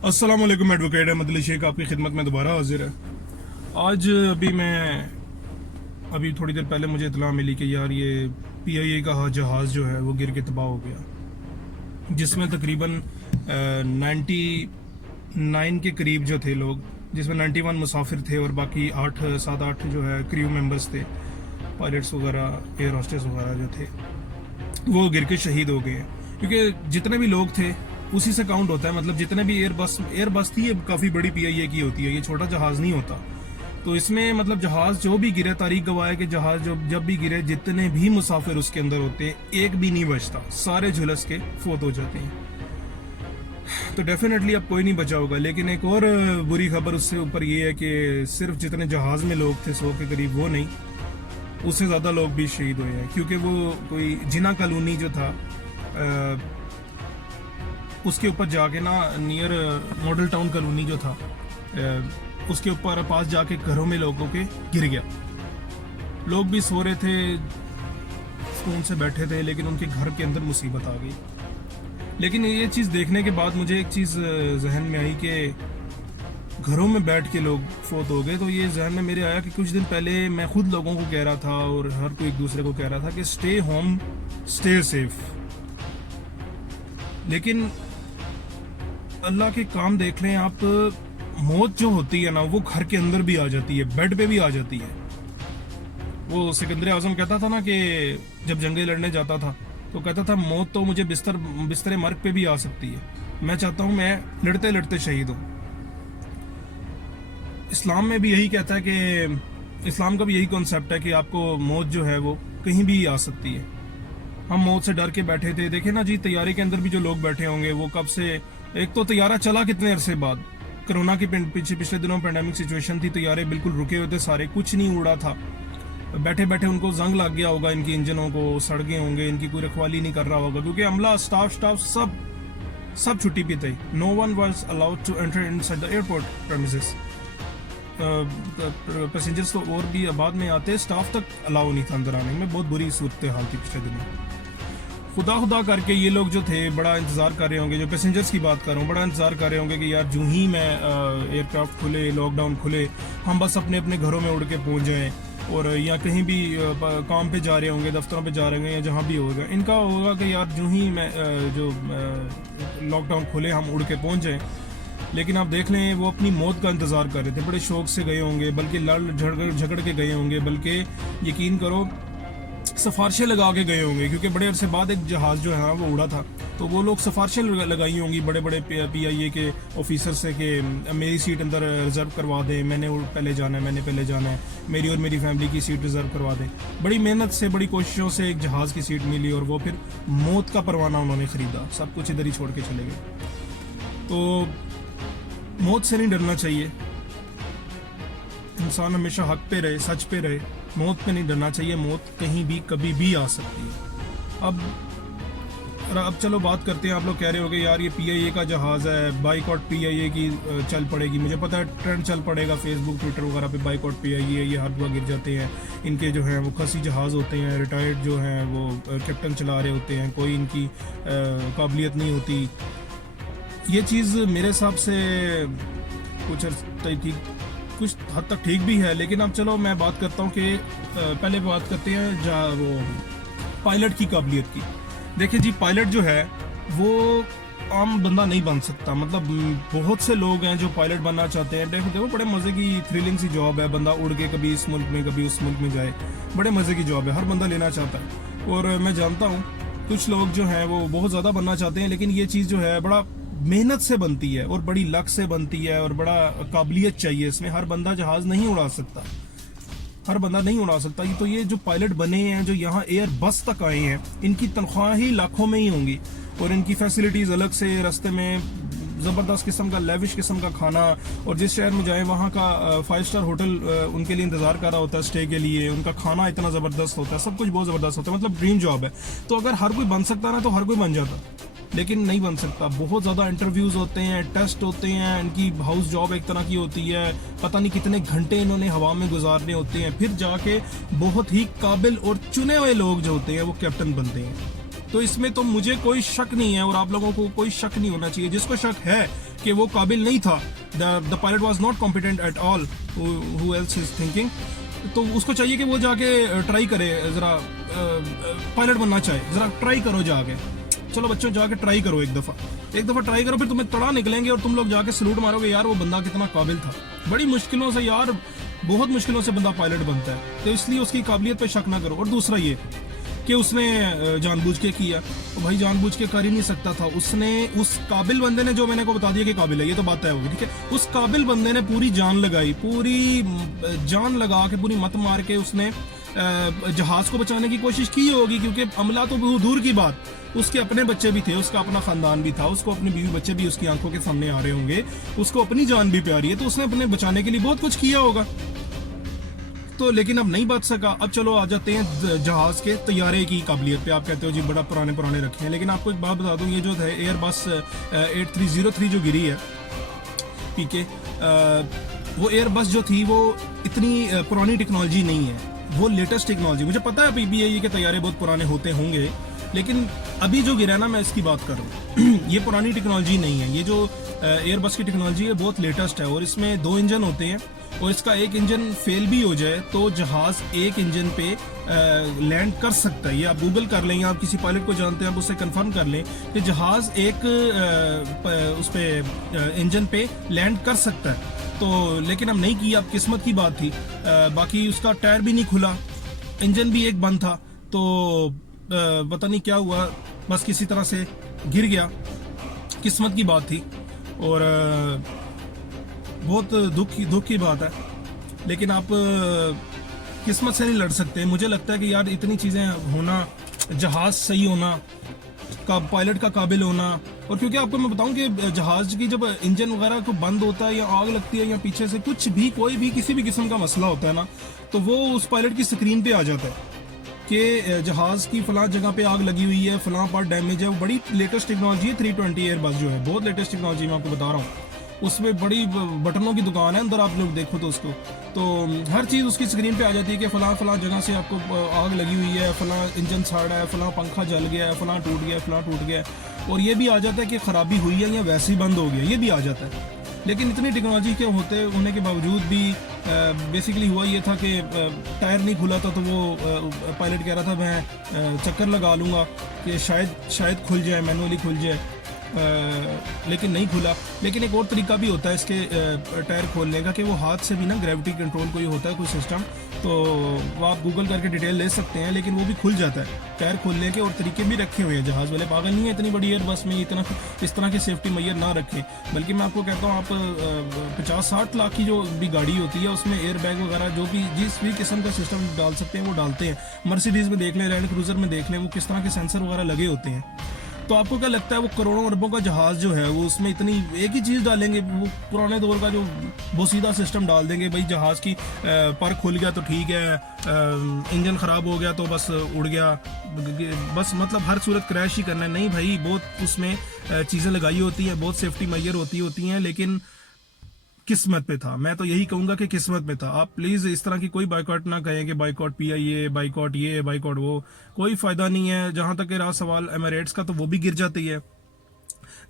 अस्सलाम वालेकुम। एडवोकेट अहमद अली शेख आपकी खिदमत में दोबारा हाजिर है। आज अभी थोड़ी देर पहले मुझे इतला मिली कि यार ये PIA का जहाज़ जो है वो गिर के तबाह हो गया, जिसमें तकरीबन 99 के करीब जो थे लोग, जिसमें 91 मुसाफिर थे और बाकी 7-8 जो है क्रू मेंबर्स थे, पायलट्स वगैरह, एयर होस्टेस वगैरह जो थे, वो गिर के शहीद हो गए हैं। क्योंकि जितने भी लोग थे उसी से काउंट होता है। मतलब जितने भी एयर बस थी, ये काफ़ी बड़ी PIA की होती है, ये छोटा जहाज़ नहीं होता। तो इसमें मतलब जहाज़ जो भी गिरे, तारीख गवाह है कि जहाज़ जब भी गिरे, जितने भी मुसाफिर उसके अंदर होते हैं, एक भी नहीं बचता, सारे झुलस के फोत हो जाते हैं। तो डेफिनेटली अब कोई नहीं बचा होगा। लेकिन एक और बुरी खबर उससे ऊपर ये है कि सिर्फ जितने जहाज़ में लोग थे 100 के करीब, वो नहीं, उससे ज़्यादा लोग भी शहीद हुए हैं। क्योंकि वो कोई जिना कॉलोनी जो था, उसके ऊपर जाके ना, नियर मॉडल टाउन कॉलोनी जो था, उसके ऊपर पास जाके घरों में लोगों के गिर गया। लोग भी सो रहे थे, सुकून से बैठे थे, लेकिन उनके घर के अंदर मुसीबत आ गई। लेकिन ये चीज़ देखने के बाद मुझे एक चीज़ जहन में आई कि घरों में बैठ के लोग फोत हो गए। तो ये जहन में मेरे आया कि कुछ दिन पहले मैं खुद लोगों को कह रहा था और हर कोई एक दूसरे को कह रहा था कि स्टे होम, स्टे सेफ। लेकिन अल्लाह के काम देख लें आप, मौत जो होती है ना, वो घर के अंदर भी आ जाती है, बेड पे भी आ जाती है। वो सिकंदर आजम कहता था ना कि जब जंगें लड़ने जाता था तो कहता था मौत तो मुझे बिस्तरे मर्ग पे भी आ सकती है। मैं चाहता हूं मैं लड़ते लड़ते शहीद हूं। इस्लाम में भी यही कहता है कि इस्लाम का भी यही कॉन्सेप्ट है कि आपको मौत जो है वो कहीं भी आ सकती है। हम मौत से डर के बैठे थे। देखे ना जी, तैयारे के अंदर भी जो लोग बैठे होंगे, वो कब से, एक तो तैयारा चला कितने अरसे बाद, कोरोना की पिछले दिनों पेंडेमिक सिचुएशन थी, तैयारे बिल्कुल रुके हुए थे सारे, कुछ नहीं उड़ा था। बैठे बैठे उनको जंग लग गया होगा, इनकी इंजनों को, सड़ गए होंगे, इनकी कोई रखवाली नहीं कर रहा होगा, क्योंकि अमला, स्टाफ सब छुट्टी पे थे। No one was allowed to enter inside the airport premises. Passengers तो और भी बाद में आते, स्टाफ तक अलाउ नहीं था अंदर आने में। बहुत बुरी सूरत हाल थी पिछले दिनों। खुदा करके ये लोग जो थे बड़ा इंतज़ार कर रहे होंगे, जो पैसेंजर्स की बात कर रहा हूँ, बड़ा इंतज़ार कर रहे होंगे कि यार जो ही मैं एयरक्राफ्ट खुले, लॉकडाउन खुले, हम बस अपने अपने घरों में उड़ के पहुँच जाएँ। और या कहीं भी काम पे जा रहे होंगे, दफ्तरों पे जा रहे होंगे, या जहाँ भी होगा, इनका होगा कि यार जो ही मैं लॉकडाउन खुले हम उड़ के पहुँच जाएँ। लेकिन आप देख लें, वो अपनी मौत का इंतज़ार कर रहे थे, बड़े शौक से गए होंगे, बल्कि लड़ झगड़ के गए होंगे, बल्कि यकीन करो सिफारिशें लगा के गए होंगे, क्योंकि बड़े अरसे बाद एक जहाज़ जो है वो उड़ा था। तो वो लोग सिफारिशें लगाई होंगी बड़े बड़े PIA के ऑफिसर से कि मेरी सीट अंदर रिजर्व करवा दें, मैंने पहले जाना है, मेरी और मेरी फैमिली की सीट रिजर्व करवा दें। बड़ी मेहनत से, बड़ी कोशिशों से एक जहाज़ की सीट मिली, और वो फिर मौत का परवाना उन्होंने ख़रीदा, सब कुछ इधर ही छोड़ के चले गए। तो मौत से नहीं डरना चाहिए, इंसान हमेशा हक पे रहे, सच पे रहे, मौत पे नहीं डरना चाहिए। मौत कहीं भी कभी भी आ सकती है। अब चलो बात करते हैं। आप लोग कह रहे होगे यार ये PIA का जहाज़ है, बाइकआउट PIA की चल पड़ेगी। मुझे पता है ट्रेंड चल पड़ेगा फेसबुक, ट्विटर वगैरह पे, बाइकआउट PIA, ये हर जगह गिर जाते हैं। इनके जो हैं वो खसी जहाज़ होते हैं, रिटायर्ड जो हैं वो कैप्टन चला रहे होते हैं, कोई इनकी काबिलियत नहीं होती। ये चीज़ मेरे हिसाब से कुछ हद तक ठीक भी है। लेकिन अब चलो मैं बात करता हूँ कि पहले बात करते हैं वो पायलट की काबिलियत की। देखिए जी, पायलट जो है वो आम बंदा नहीं बन सकता। मतलब बहुत से लोग हैं जो पायलट बनना चाहते हैं। देखो बड़े मज़े की थ्रिलिंग सी जॉब है, बंदा उड़ के कभी इस मुल्क में कभी उस मुल्क में जाए, बड़े मज़े की जॉब है, हर बंदा लेना चाहता है। और मैं जानता हूँ कुछ लोग जो हैं वो बहुत ज़्यादा बनना चाहते हैं, लेकिन ये चीज़ जो है बड़ा मेहनत से बनती है और बड़ी लक से बनती है, और बड़ा काबिलियत चाहिए इसमें। हर बंदा जहाज़ नहीं उड़ा सकता, हर बंदा नहीं उड़ा सकता। तो ये जो पायलट बने हैं, जो यहाँ एयर बस तक आए हैं, इनकी तनख्वाह ही लाखों में ही होंगी, और इनकी फैसिलिटीज़ अलग से, रास्ते में ज़बरदस्त किस्म का, लेविश किस्म का खाना, और जिस शहर में जाए वहाँ का 5 स्टार होटल उनके लिए इंतज़ार कर रहा होता है स्टे के लिए। उनका खाना इतना ज़बरदस्त होता है, सब कुछ बहुत ज़बरदस्त होता है। मतलब ड्रीम जॉब है। तो अगर हर कोई बन सकता ना, तो हर कोई बन जाता, लेकिन नहीं बन सकता। बहुत ज़्यादा इंटरव्यूज़ होते हैं, टेस्ट होते हैं, इनकी हाउस जॉब एक तरह की होती है, पता नहीं कितने घंटे इन्होंने हवा में गुजारने होते हैं, फिर जाके बहुत ही काबिल और चुने हुए लोग जो होते हैं वो कैप्टन बनते हैं। तो इसमें तो मुझे कोई शक नहीं है और आप लोगों को कोई शक नहीं होना चाहिए। जिसको शक है कि वो काबिल नहीं था, the pilot was not competent at all, who else is thinking, तो उसको चाहिए कि वो जाके ट्राई करे, जरा पायलट बनना चाहे, जरा ट्राई करो जाके। चलो बच्चों जाके ट्राई करो, एक दफा ट्राई करो, फिर तुम्हें तड़ा निकलेंगे और तुम लोग जाके सलूट मारोगे, यार वो बंदा कितना काबिल था। बड़ी मुश्किलों से यार, बहुत मुश्किलों से बंदा पायलट बनता है, तो इसलिए उसकी काबिलियत पे शक ना करो। और दूसरा ये कि उसने जानबूझ के किया, तो भाई जानबूझ के कर ही नहीं सकता था। उसने, उस काबिल बंदे ने, जो मैंने को बता दिया कि काबिल है, ये तो बात है वो, ठीक है, उस काबिल बंदे ने पूरी जान लगाई, पूरी जान लगा के, पूरी मत मार के उसने जहाज को बचाने की कोशिश की होगी, क्योंकि अमला तो बहुत दूर की बात, उसके अपने बच्चे भी थे, उसका अपना खानदान भी था, उसको अपनी बीवी बच्चे भी उसकी आंखों के सामने आ रहे होंगे, उसको अपनी जान भी प्यारी है, तो उसने अपने बचाने के लिए बहुत कुछ किया होगा। तो लेकिन अब नहीं बच सका। अब चलो आ जाते हैं जहाज के तैयारे की काबिलियत पे। आप कहते हो जी बड़ा पुराने रखे हैं, लेकिन आपको एक बात बता दूं, ये जो है एयरबस 8303 जो गिरी है पीके, वो एयरबस जो थी वो इतनी पुरानी टेक्नोलॉजी नहीं है, वो लेटेस्ट टेक्नोलॉजी। मुझे पता है पीबीए के तैयारे बहुत पुराने होते होंगे, लेकिन अभी जो गिरा ना, मैं इसकी बात कर रहा हूँ ये पुरानी टेक्नोलॉजी नहीं है। ये जो एयरबस की टेक्नोलॉजी है बहुत लेटेस्ट है, और इसमें 2 इंजन होते हैं, और इसका एक इंजन फेल भी हो जाए तो जहाज एक इंजन पे लैंड कर सकता है। ये आप गूगल कर लें, आप किसी पायलट को जानते हैं, आप उससे कंफर्म कर लें कि जहाज एक उस पे इंजन पे लैंड कर सकता है। तो लेकिन हम नहीं किया, अब किस्मत की बात थी। बाकी उसका टायर भी नहीं खुला, इंजन भी एक बंद था, तो पता नहीं क्या हुआ, बस किसी तरह से गिर गया, किस्मत की बात थी। और बहुत दुख की बात है, लेकिन आप किस्मत से नहीं लड़ सकते। मुझे लगता है कि यार इतनी चीज़ें होना, जहाज सही होना, का पायलट का काबिल होना, और क्योंकि आपको मैं बताऊं कि जहाज की जब इंजन वगैरह को बंद होता है या आग लगती है या पीछे से कुछ भी, कोई भी किसी भी किस्म का मसला होता है ना, तो वो उस पायलट की स्क्रीन पे आ जाता है कि जहाज की फलां जगह पे आग लगी हुई है, फलां पार्ट डैमेज है। वो बड़ी लेटेस्ट टेक्नोलॉजी है, 320 एयरबस जो है, बहुत लेटेस्ट टेक्नोलॉजी मैं आपको बता रहा हूँ। उसमें बड़ी बटनों की दुकान है अंदर, आप लोग देखो तो उसको, तो हर चीज़ उसकी स्क्रीन पे आ जाती है कि फलां जगह से आपको आग लगी हुई है, फलां इंजन साड़ा है, फलां पंखा जल गया है, फलां टूट गया है, फलां टूट गया है, और ये भी आ जाता है कि ख़राबी हुई है या वैसे ही बंद हो गया, ये भी आ जाता है। लेकिन इतनी टेक्नोलॉजी के होने के बावजूद भी बेसिकली हुआ ये था कि टायर नहीं खुला था, तो वो पायलट कह रहा था मैं चक्कर लगा लूँगा कि शायद खुल जाए, मैनुअली खुल जाए, लेकिन नहीं खुला। लेकिन एक और तरीका भी होता है इसके टायर खोलने का, कि वो हाथ से भी ना, ग्रेविटी कंट्रोल कोई होता है कोई सिस्टम, तो वो आप गूगल करके डिटेल ले सकते हैं, लेकिन वो भी खुल जाता है। टायर खोलने के और तरीके भी रखे हुए हैं, जहाज़ वाले पागल नहीं है इतनी बड़ी एयर बस में इस तरह की सेफ्टी मैयर ना रखें। बल्कि मैं आपको कहता हूँ, आप 50-60 लाख की जो भी गाड़ी होती है उसमें एयर बैग वगैरह जो भी जिस भी किस्म का सिस्टम डाल सकते हैं वो डालते हैं। मर्सिडीज़ में देख लें, लैंड क्रूजर में देख लें, वो किस तरह के सेंसर वगैरह लगे होते हैं। तो आपको क्या लगता है वो करोड़ों अरबों का जहाज जो है वो उसमें इतनी एक ही चीज़ डालेंगे? वो पुराने दौर का जो बोसीदा सिस्टम डाल देंगे, भाई जहाज़ की पर खुल गया तो ठीक है, इंजन ख़राब हो गया तो बस उड़ गया, बस मतलब हर सूरत क्रैश ही करना है। नहीं भाई, बहुत उसमें चीज़ें लगाई होती हैं, बहुत सेफ्टी मैयर होती हैं, लेकिन किस्मत पे था। मैं तो यही कहूंगा कि किस्मत पे था। आप प्लीज इस तरह की कोई बाइकआउट ना कहें कि बाइकआउट पीआईए, बाइकआउट ये, बाइकआउट वो, कोई फायदा नहीं है। जहां तक रहा सवाल एमिरेट्स का, तो वो भी गिर जाती है।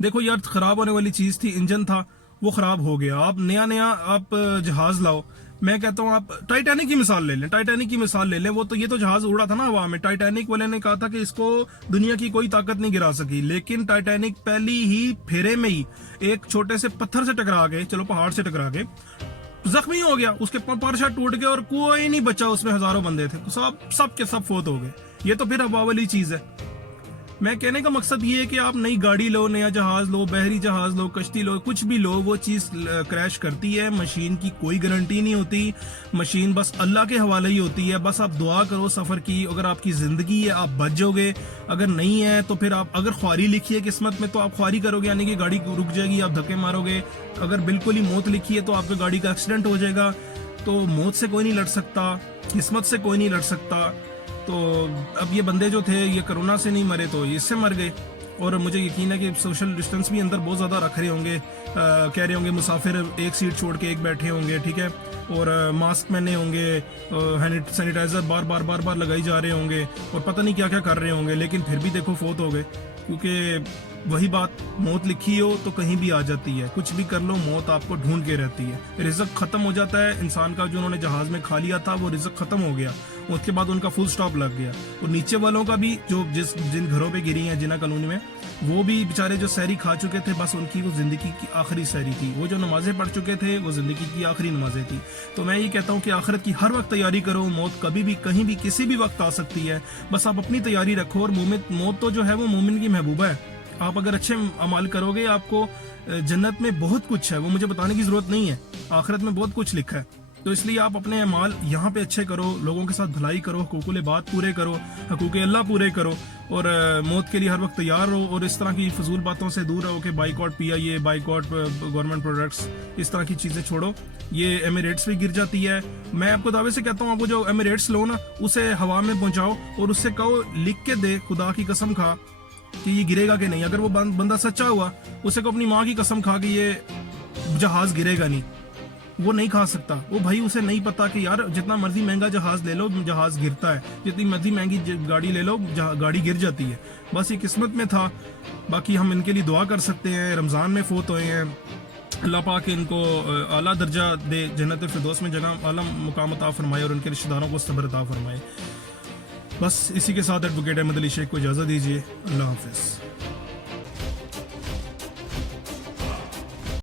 देखो यार, खराब होने वाली चीज थी, इंजन था वो खराब हो गया। आप नया आप जहाज लाओ, मैं कहता हूँ आप टाइटैनिक की मिसाल ले लें, टाइटैनिक की मिसाल ले लें। वो तो, ये तो जहाज उड़ा था ना हवा में, टाइटैनिक वाले ने कहा था कि इसको दुनिया की कोई ताकत नहीं गिरा सकी, लेकिन टाइटैनिक पहली ही फेरे में ही एक छोटे से पत्थर से टकरा के, चलो पहाड़ से टकरा के जख्मी हो गया, उसके परछा टूट गया और कोई नहीं बचा। उसमें हजारों बंदे थे, सब के सब फोत हो गए। ये तो फिर हवा वाली चीज है। मैं कहने का मकसद ये है कि आप नई गाड़ी लो, नया जहाज लो, बहरी जहाज लो, कश्ती लो, कुछ भी लो, वो चीज क्रैश करती है। मशीन की कोई गारंटी नहीं होती, मशीन बस अल्लाह के हवाले ही होती है। बस आप दुआ करो सफर की, अगर आपकी जिंदगी है आप बच जाओगे, अगर नहीं है तो फिर आप, अगर ख्वारी लिखी है किस्मत में तो आप ख्वारी करोगे, यानी कि गाड़ी रुक जाएगी, आप धक्के मारोगे। अगर बिल्कुल ही मौत लिखी है तो आपकी गाड़ी का एक्सीडेंट हो जाएगा। तो मौत से कोई नहीं लड़ सकता, किस्मत से कोई नहीं लड़ सकता। तो अब ये बंदे जो थे ये कोरोना से नहीं मरे तो इससे मर गए, और मुझे यकीन है कि सोशल डिस्टेंस भी अंदर बहुत ज़्यादा रख रहे होंगे, कह रहे होंगे मुसाफिर एक सीट छोड़ के एक बैठे होंगे, ठीक है, और मास्क पहने होंगे, सैनिटाइज़र बार बार लगाई जा रहे होंगे और पता नहीं क्या क्या कर रहे होंगे, लेकिन फिर भी देखो फोत हो गए। क्योंकि वही बात, मौत लिखी हो तो कहीं भी आ जाती है, कुछ भी कर लो मौत आपको ढूंढ के रहती है। रिज़्क ख़त्म हो जाता है इंसान का, जो उन्होंने जहाज़ में खा लिया था वो रिज़्क ख़त्म हो गया, उसके बाद उनका फुल स्टॉप लग गया। और नीचे वालों का भी, जो जिन घरों पे गिरी हैं जिना कॉलोनी में, वो भी बेचारे जो सहरी खा चुके थे, बस उनकी वो ज़िंदगी की आखिरी सहरी थी। वो जो नमाज़ें पढ़ चुके थे वो ज़िंदगी की आखिरी नमाज़ें थी। तो मैं ये कहता हूँ कि आखिरत की हर वक्त तैयारी करो, मौत कभी भी कहीं भी किसी भी वक्त आ सकती है, बस आप अपनी तैयारी रखो। और मौत तो जो है वो मोमिन की महबूबा है। आप अगर अच्छे अमाल करोगे आपको जन्नत में बहुत कुछ है, वो मुझे बताने की ज़रूरत नहीं है, आखिरत में बहुत कुछ लिखा है। तो इसलिए आप अपने अमाल यहाँ पे अच्छे करो, लोगों के साथ भलाई करो, हुकूकुल बात पूरे करो, हुकूक अल्लाह पूरे करो, और मौत के लिए हर वक्त तैयार रहो। और इस तरह की फजूल बातों से दूर रहो कि boycott PIA, boycott government products, इस तरह की चीज़ें छोड़ो। ये एमिरेट्स भी गिर जाती है। मैं आपको दावे से कहता हूँ, आपको जो एमिरेट्स लो ना, उसे हवा में पहुँचाओ और उससे कहो लिख के दे, खुदा की कसम खा कि ये गिरेगा कि नहीं। अगर वो बंदा सच्चा हुआ, उसे को अपनी माँ की कसम खा कि ये जहाज गिरेगा नहीं, वो नहीं खा सकता। वो भाई उसे नहीं पता कि यार जितना मर्जी महंगा जहाज ले लो जहाज गिरता है, जितनी मर्जी महंगी गाड़ी ले लो गाड़ी गिर जाती है। बस ये किस्मत में था। बाकी हम इनके लिए दुआ कर सकते हैं, रमज़ान में फोत हुए हैं, अल्लाह पाक इनको आला दर्जा दे, जन्नत फिरदौस में जगह आला मुकाम अता फरमाए और उनके रिश्तेदारों को सब्र अता फरमाए। बस इसी के साथ एडवोकेट अहमद अली शेख को इजाज़त दीजिए। अल्लाह हाफिज़।